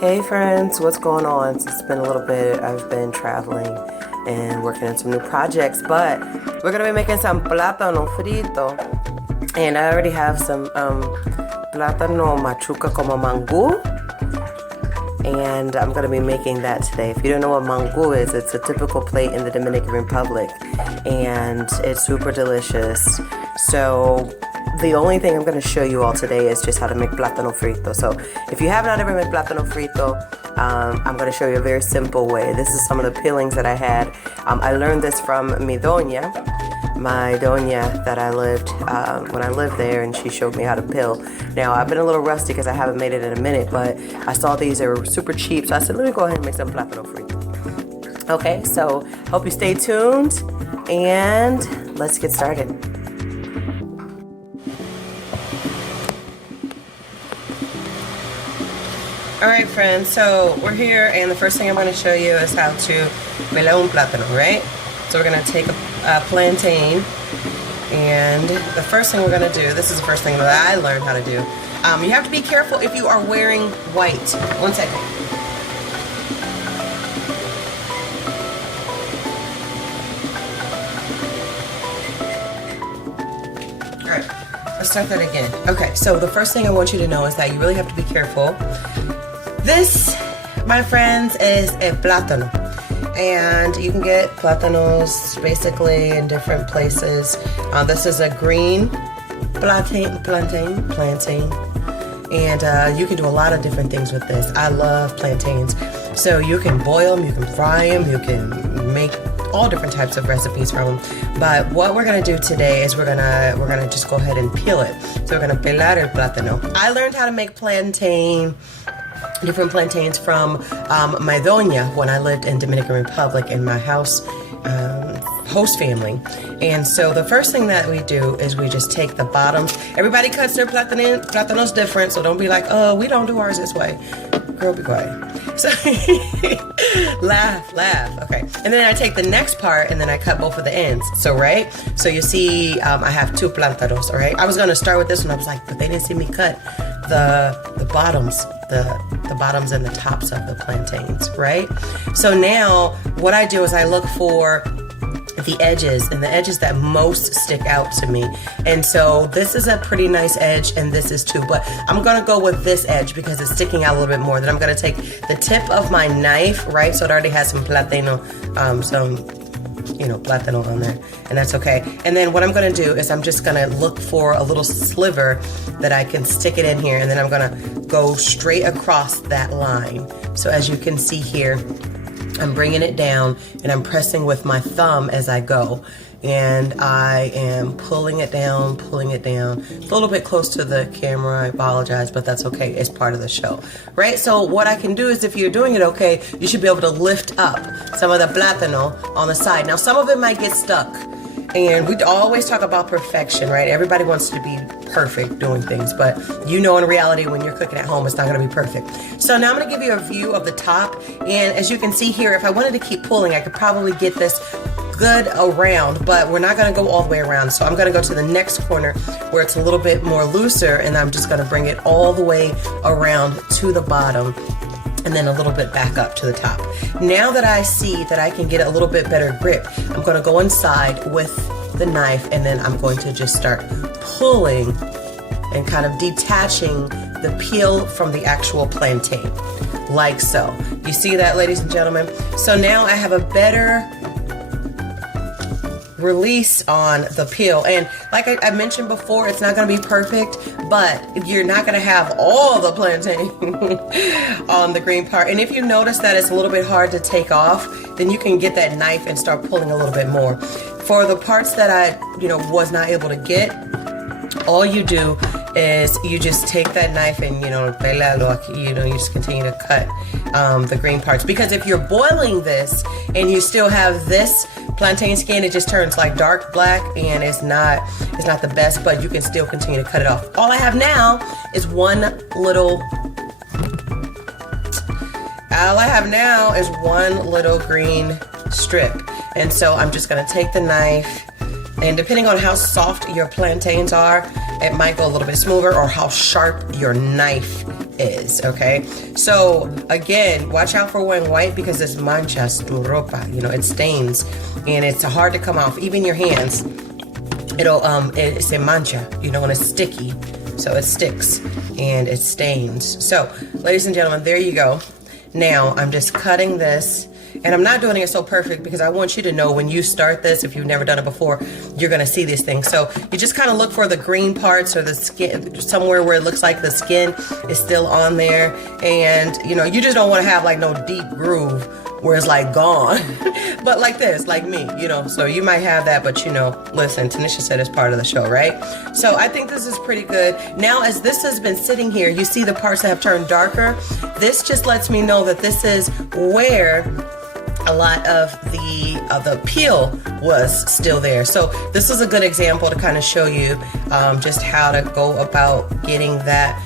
Hey friends, what's going on? It's been a little bit. I've been traveling and working on some new projects, but we're gonna be making some plátano frito. And I already have some plátano machuca como mangú. And I'm gonna be making that today. If you don't know what mangú is, it's a typical plate in the Dominican Republic. And it's super delicious. So the only thing I'm going to show you all today is just how to make plátano frito. So if you have not ever made plátano frito, I'm going to show you a very simple way. This is some of the peelings that I had. I learned this from my doña that I lived when I lived there, and she showed me how to peel. Now I've been a little rusty because I haven't made it in a minute, but I saw these are super cheap, so I said let me go ahead and make some plátano frito. Okay, so hope you stay tuned and let's get started. Alright friends, so we're here and the first thing I'm going to show you is how to pelar un plátano, right? So we're going to take a plantain, and the first thing we're going to do, this is the first thing that I learned how to do. You have to be careful if you are wearing white. One second. Alright, let's start that again. Okay, so the first thing I want you to know is that you really have to be careful. This, my friends, is a plátano, and you can get plátanos basically in different places. This is a green plantain, and you can do a lot of different things with this. I love plantains, so you can boil them, you can fry them, you can make all different types of recipes from them. But what we're gonna do today is we're gonna just go ahead and peel it. So we're gonna pelar el plátano. I learned how to make different plantains from my doña when I lived in Dominican Republic in my host family. And so the first thing that we do is we just take the bottoms. Everybody cuts their plátanos different, so don't be like, oh, we don't do ours this way. Girl, be quiet. So laugh, okay. And then I take the next part and then I cut both of the ends. So right, so you see I have two plátanos, all right? I was gonna start with this one, I was like, but they didn't see me cut the bottoms, the bottoms and the tops of the plantains, right? So now what I do is I look for the edges, and the edges that most stick out to me. And so this is a pretty nice edge, and this is too, but I'm gonna go with this edge because it's sticking out a little bit more. Then I'm gonna take the tip of my knife, right? So it already has some plátano, plátano on there, and that's okay. And then what I'm gonna do is I'm just gonna look for a little sliver that I can stick it in here, and then I'm gonna go straight across that line. So as you can see here, I'm bringing it down and I'm pressing with my thumb as I go, and I am pulling it down. It's a little bit close to the camera, I apologize, but that's okay, it's part of the show, right? So what I can do is, if you're doing it okay, you should be able to lift up some of the plátano on the side. Now some of it might get stuck, and we always talk about perfection, right? Everybody wants to be perfect doing things, but you know in reality when you're cooking at home it's not going to be perfect. So now I'm going to give you a view of the top, and as you can see here, if I wanted to keep pulling I could probably get this good around, but we're not going to go all the way around. So I'm going to go to the next corner where it's a little bit more looser, and I'm just going to bring it all the way around to the bottom and then a little bit back up to the top. Now that I see that I can get a little bit better grip, I'm going to go inside with the knife, and then I'm going to just start pulling and kind of detaching the peel from the actual plantain, like so. You see that, ladies and gentlemen? So now I have a better release on the peel, and like I mentioned before, it's not going to be perfect, but you're not going to have all the plantain on the green part. And if you notice that it's a little bit hard to take off, then you can get that knife and start pulling a little bit more. For the parts that I was not able to get, all you do is you just take that knife and you just continue to cut the green parts, because if you're boiling this and you still have this plantain skin, it just turns like dark black, and it's not the best, but you can still continue to cut it off. All I have now is one little green strip, and so I'm just gonna take the knife, and depending on how soft your plantains are, it might go a little bit smoother, or how sharp your knife is, okay? So again, watch out for wearing white because it's manchas tu ropa, you know, it stains and it's hard to come off. Even your hands, it's a mancha, you know, and it's sticky. So it sticks and it stains. So ladies and gentlemen, there you go. Now I'm just cutting this. And I'm not doing it so perfect because I want you to know when you start this, if you've never done it before, you're going to see these things. So you just kind of look for the green parts or the skin, somewhere where it looks like the skin is still on there. And, you know, you just don't want to have like no deep groove where it's like gone. But like this, like me, you know, so you might have that, but you know, listen, Tanisha said it's part of the show, right? So I think this is pretty good. Now, as this has been sitting here, you see the parts that have turned darker. This just lets me know that this is where a lot of the peel was still there. So this is a good example to kind of show you just how to go about getting that,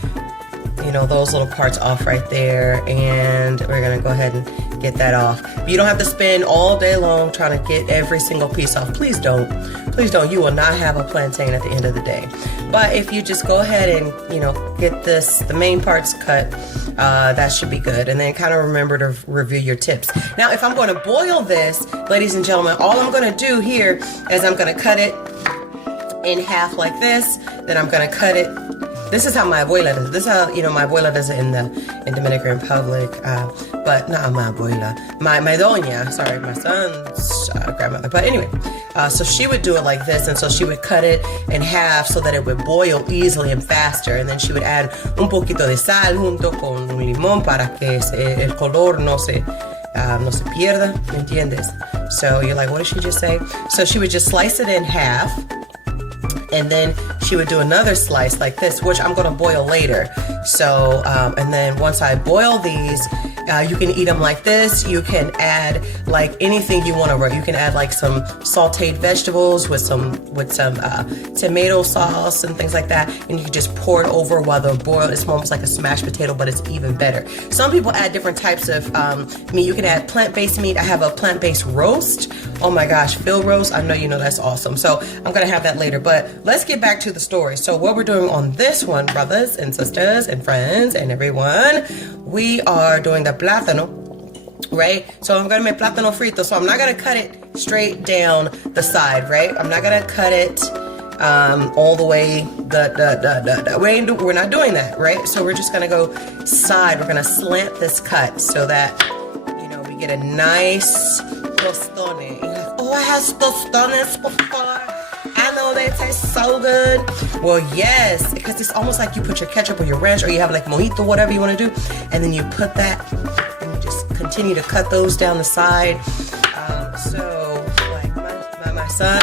you know, those little parts off right there. And we're gonna go ahead and get that off. You don't have to spend all day long trying to get every single piece off. Please don't. Please don't. You will not have a plantain at the end of the day. But if you just go ahead and, you know, get the main parts cut, that should be good. And then kind of remember to review your tips. Now, if I'm going to boil this, ladies and gentlemen, all I'm going to do here is I'm going to cut it in half like this. Then I'm going to cut it. This is how my abuela does it. This is how, you know, my abuela does it in Dominican Republic. But not my abuela. My doña, sorry, my son's grandmother. But anyway, so she would do it like this. And so she would cut it in half so that it would boil easily and faster. And then she would add un poquito de sal junto con un limón para que el color no se pierda, ¿me entiendes? So you're like, what did she just say? So she would just slice it in half. And then she would do another slice like this, which I'm going to boil later. So, and then once I boil these, you can eat them like this. You can add like anything you want to. You can add like some sauteed vegetables with some tomato sauce and things like that. And you can just pour it over while they're boiled. It's almost like a smashed potato, but it's even better. Some people add different types of meat. You can add plant-based meat. I have a plant-based roast. Oh my gosh, Phil roast. I know you know that's awesome. So I'm going to have that later. But let's get back to the story. So what we're doing on this one, brothers and sisters and friends and everyone, we are doing the plátano, right? So I'm going to make plátano frito. So I'm not going to cut it straight down the side, right? I'm not going to cut it all the way, we're not doing that, right? So we're just going to go side. We're going to slant this cut so that, you know, we get a nice tostone. Oh, I had tostones before. I know they taste so good. Well, yes, because it's almost like you put your ketchup or your ranch or you have like mojito, whatever you want to do, and then you put that and you just continue to cut those down the side. So, like my son,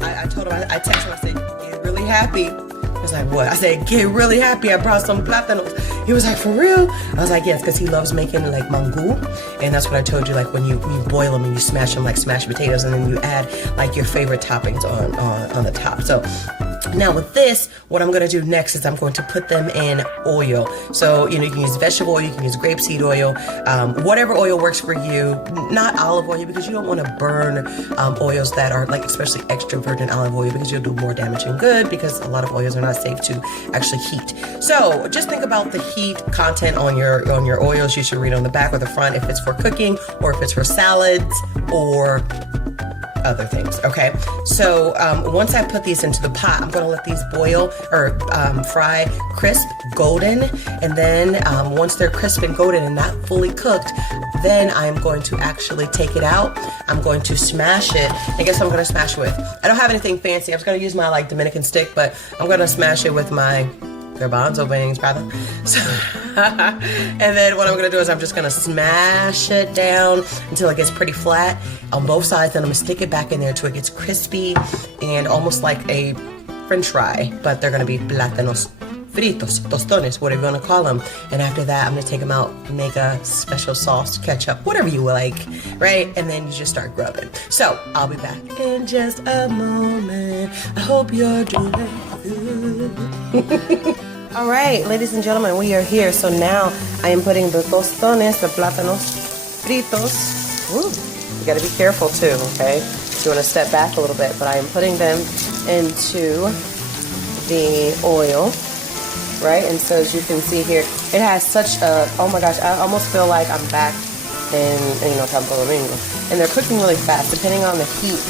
I told him, I texted him, I said, get really happy. He was like, what? I said, get really happy. I brought some plátanos. He was like, for real? I was like, yes, because he loves making like mango. And that's what I told you, like when you boil them and you smash them like smashed potatoes, and then you add like your favorite toppings on the top. So now with this, what I'm going to do next is I'm going to put them in oil. So, you know, you can use vegetable oil, you can use grapeseed oil, whatever oil works for you. Not olive oil, because you don't want to burn oils that are like especially extra virgin olive oil, because you'll do more damage than good, because a lot of oils are not safe to actually heat. So just think about the heat content on your oils. You should read on the back or the front if it's for cooking or if it's for salads or other things. Okay, so once I put these into the pot, I'm going to let these boil or fry crisp, golden, and then once they're crisp and golden and not fully cooked, then I'm going to actually take it out. I'm going to smash it. And guess what I'm going to smash with? I don't have anything fancy. I'm just going to use my like Dominican stick, but I'm going to smash it with my garbanzo beans, rather. So, and then what I'm going to do is I'm just going to smash it down until it gets pretty flat on both sides. Then I'm going to stick it back in there until it gets crispy and almost like a french fry, but they're going to be plátanos fritos, tostones, whatever you want to call them. And after that, I'm going to take them out, make a special sauce, ketchup, whatever you like, right? And then you just start grubbing. So I'll be back in just a moment. I hope you're doing good. All right, ladies and gentlemen, we are here. So now I am putting the tostones, the plátanos fritos. Woo. You got to be careful too, okay? You want to step back a little bit, but I am putting them into the oil. right? And so as you can see here, it has such a, oh my gosh, I almost feel like I'm back in, you know, Santo Domingo. And they're cooking really fast, depending on the heat.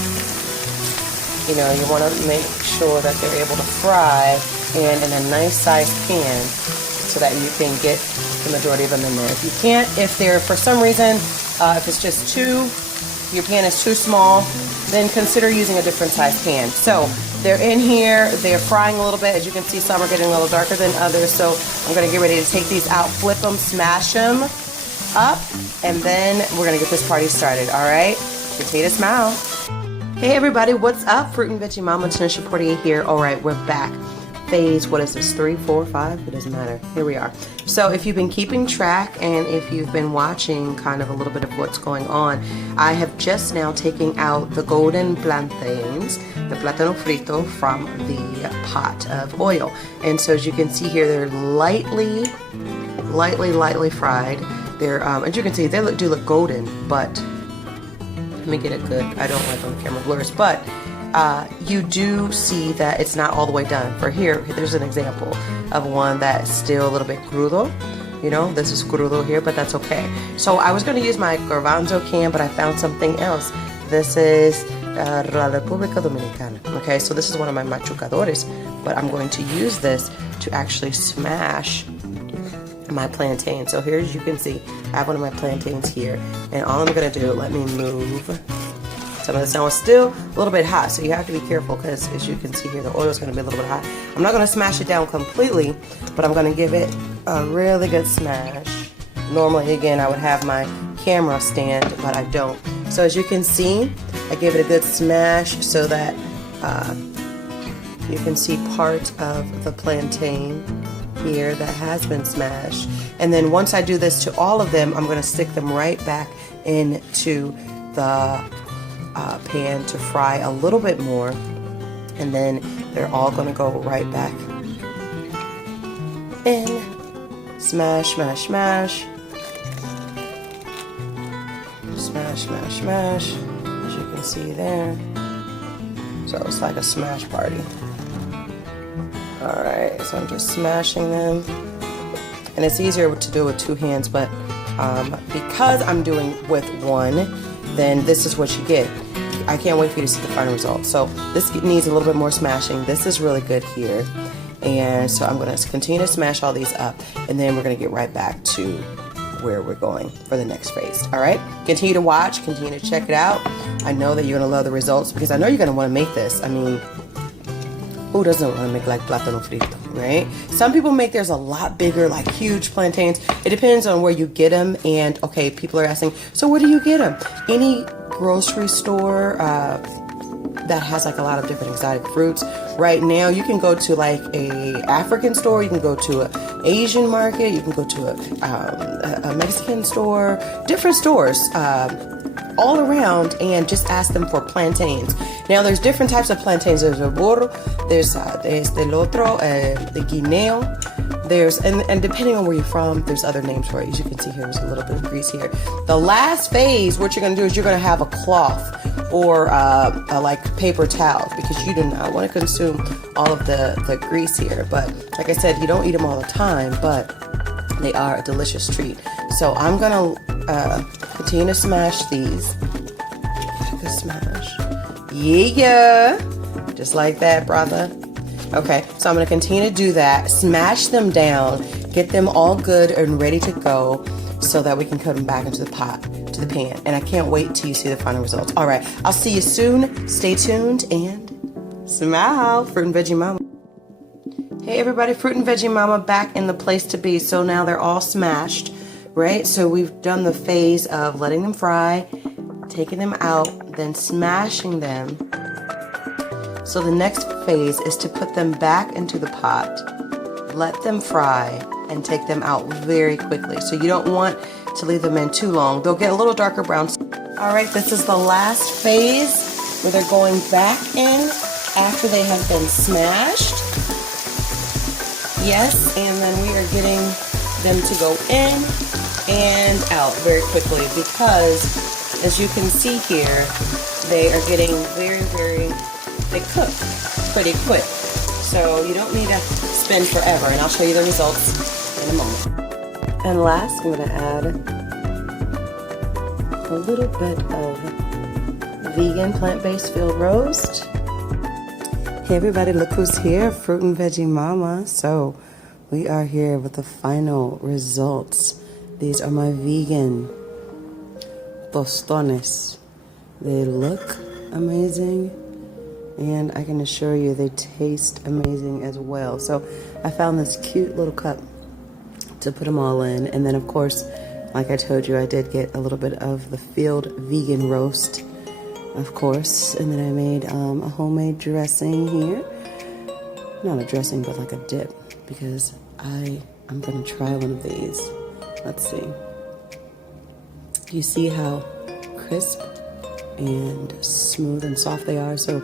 You know, you want to make sure that they're able to fry and in a nice sized pan so that you can get the majority of them in there. If you can't, if they're, for some reason, if it's just your pan is too small, then consider using a different size pan. So they're in here, they're frying a little bit. As you can see, some are getting a little darker than others. So I'm gonna get ready to take these out, flip them, smash them up, and then we're gonna get this party started, all right? Continue to smile. Hey everybody, what's up? Fruit and Veggie Mama, Tanisha Portier here. All right, we're back. Phase, what is this, 3, 4, 5? It doesn't matter. Here we are. So if you've been keeping track and if you've been watching kind of a little bit of what's going on, I have just now taken out the golden plantains, the plátano frito, from the pot of oil. And so as you can see here, they're lightly fried. They're, as you can see, they do look golden, but let me get it good. I don't like when the camera blurs, but you do see that it's not all the way done. For here, there's an example of one that's still a little bit crudo. You know, this is crudo here, but that's okay. So I was going to use my garbanzo can, but I found something else. This is La República Dominicana. Okay, so this is one of my machucadores, but I'm going to use this to actually smash my plantain. So here, as you can see, I have one of my plantains here, and all I'm going to do, let me move some of this. Now it's still a little bit hot, so you have to be careful because as you can see here, the oil is going to be a little bit hot. I'm not going to smash it down completely, but I'm going to give it a really good smash. Normally, again, I would have my camera stand, but I don't. So as you can see, I give it a good smash so that you can see part of the plantain here that has been smashed. And then once I do this to all of them, I'm going to stick them right back into the pan to fry a little bit more, and then they're all going to go right back in. Smash, smash, smash. Smash, smash, smash. As you can see there. So it's like a smash party. Alright, so I'm just smashing them. And it's easier to do with 2 hands, but because I'm doing with one, then this is what you get. I can't wait for you to see the final result. So this needs a little bit more smashing. This is really good here. And so I'm going to continue to smash all these up, and then we're going to get right back to where we're going for the next phase. All right? Continue to watch. Continue to check it out. I know that you're going to love the results because I know you're going to want to make this. I mean, who doesn't want to make like plátano frito, right? Some people make theirs a lot bigger, like huge plantains. It depends on where you get them. And okay, people are asking, so where do you get them? Any grocery store that has like a lot of different exotic fruits. Right now, you can go to like a African store, you can go to an Asian market, you can go to a Mexican store, different stores all around, and just ask them for plantains. Now, there's different types of plantains. There's a burro, there's el otro, the guineo. There's, and depending on where you're from, there's other names for it. As you can see here, there's a little bit of grease here. The last phase, what you're going to do is you're going to have a cloth or like paper towels, because you do not want to consume all of the grease here. But like I said, you don't eat them all the time, but they are a delicious treat. So I'm going to continue to smash these. Good smash. Yeah. Just like that, brother. Okay, so I'm going to continue to do that, smash them down, get them all good and ready to go so that we can put them back into the pot, to the pan. And I can't wait till you see the final results. All right, I'll see you soon. Stay tuned and smile. Fruit and Veggie Mama. Hey everybody, Fruit and Veggie Mama back in the place to be. So now they're all smashed, right? So we've done the phase of letting them fry, taking them out, then smashing them. So the next phase is to put them back into the pot, let them fry, and take them out very quickly. So you don't want to leave them in too long. They'll get a little darker brown. All right, this is the last phase where they're going back in after they have been smashed. Yes, and then we are getting them to go in and out very quickly because, as you can see here, they are getting they cook pretty quick. So you don't need to spin forever, and I'll show you the results in a moment. And last, I'm gonna add a little bit of vegan plant-based field roast. Hey everybody, look who's here, Fruit and Veggie Mama. So we are here with the final results. These are my vegan tostones. They look amazing, and I can assure you they taste amazing as well. So I found this cute little cup to put them all in, and then of course, like I told you, I did get a little bit of the field vegan roast, of course, and then I made a homemade dressing here. Not a dressing, but like a dip, because I'm gonna try one of these. Let's see. Do you see how crisp and smooth and soft they are? So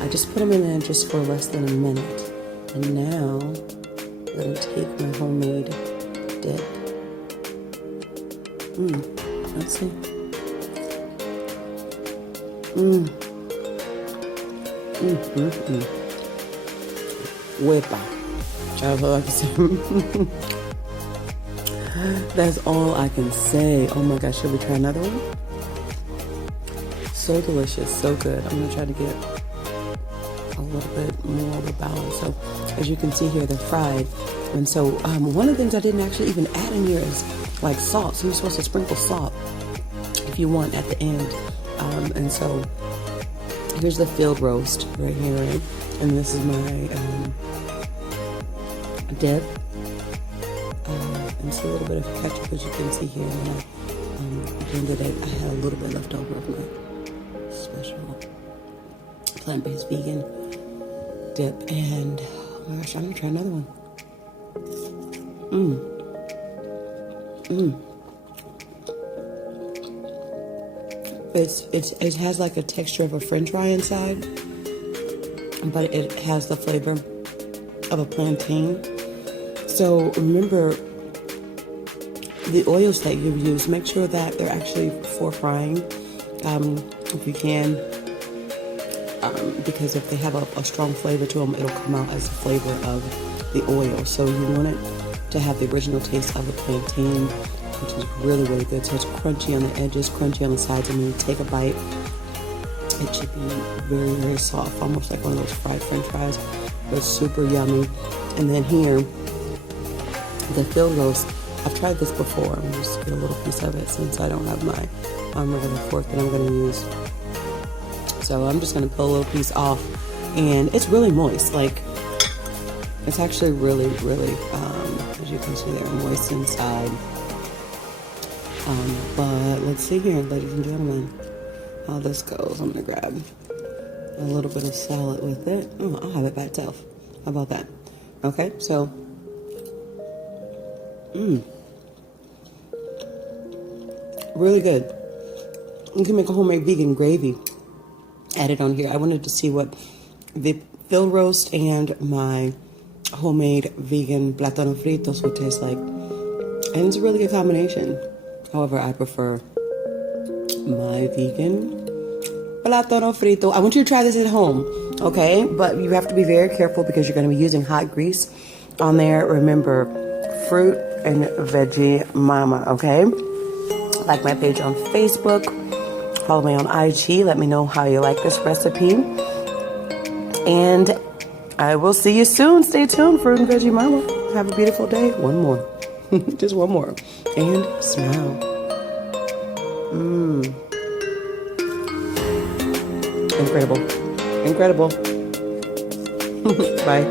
I just put them in there just for less than a minute. And now I'm gonna take my homemade dip. Let's see. Whipa. That's all I can say. That's all I can say. Oh my gosh, should we try another one? So delicious, so good. I'm gonna try to get a little bit more of a balance. So as you can see here, they're fried. And so one of the things I didn't actually even add in here is like salt. So you're supposed to sprinkle salt if you want at the end. And so here's the field roast right here, right? And this is my dip. And so a little bit of ketchup, as you can see here. And I blended it. I had a little bit left over of my special plant-based vegan dip. And oh my gosh, I'm gonna try another one. It has like a texture of a French fry inside, but it has the flavor of a plantain. So remember, the oils that you use, make sure that they're actually for frying, if you can, because if they have a strong flavor to them, it'll come out as the flavor of the oil. So you want it to have the original taste of a plantain, which is really, really good. So it's crunchy on the edges, crunchy on the sides, and when you take a bite, it should be very, very soft, almost like one of those fried French fries, but super yummy. And then here, the field roast, I've tried this before. I'm just get a little piece of it since I don't have my regular fork that I'm going to use. So I'm just going to pull a little piece off, and it's really moist. Like, it's actually really, really, as you can see there, moist inside. But let's see here, ladies and gentlemen, how this goes. I'm going to grab a little bit of salad with it. Oh, I'll have it by itself. How about that? Okay, so, really good. You can make a homemade vegan gravy. Add it on here. I wanted to see what the field roast and my homemade vegan plátano fritos would taste like. And it's a really good combination. However, I prefer my vegan plátano frito. I want you to try this at home, okay? But you have to be very careful because you're going to be using hot grease on there. Remember, Fruit and Veggie Mama, okay? Like my page on Facebook. Follow me on IG. Let me know how you like this recipe. And I will see you soon. Stay tuned, Fruit and Veggie Mama. Have a beautiful day. One more. Just one more. And smile. Incredible. Incredible. Bye.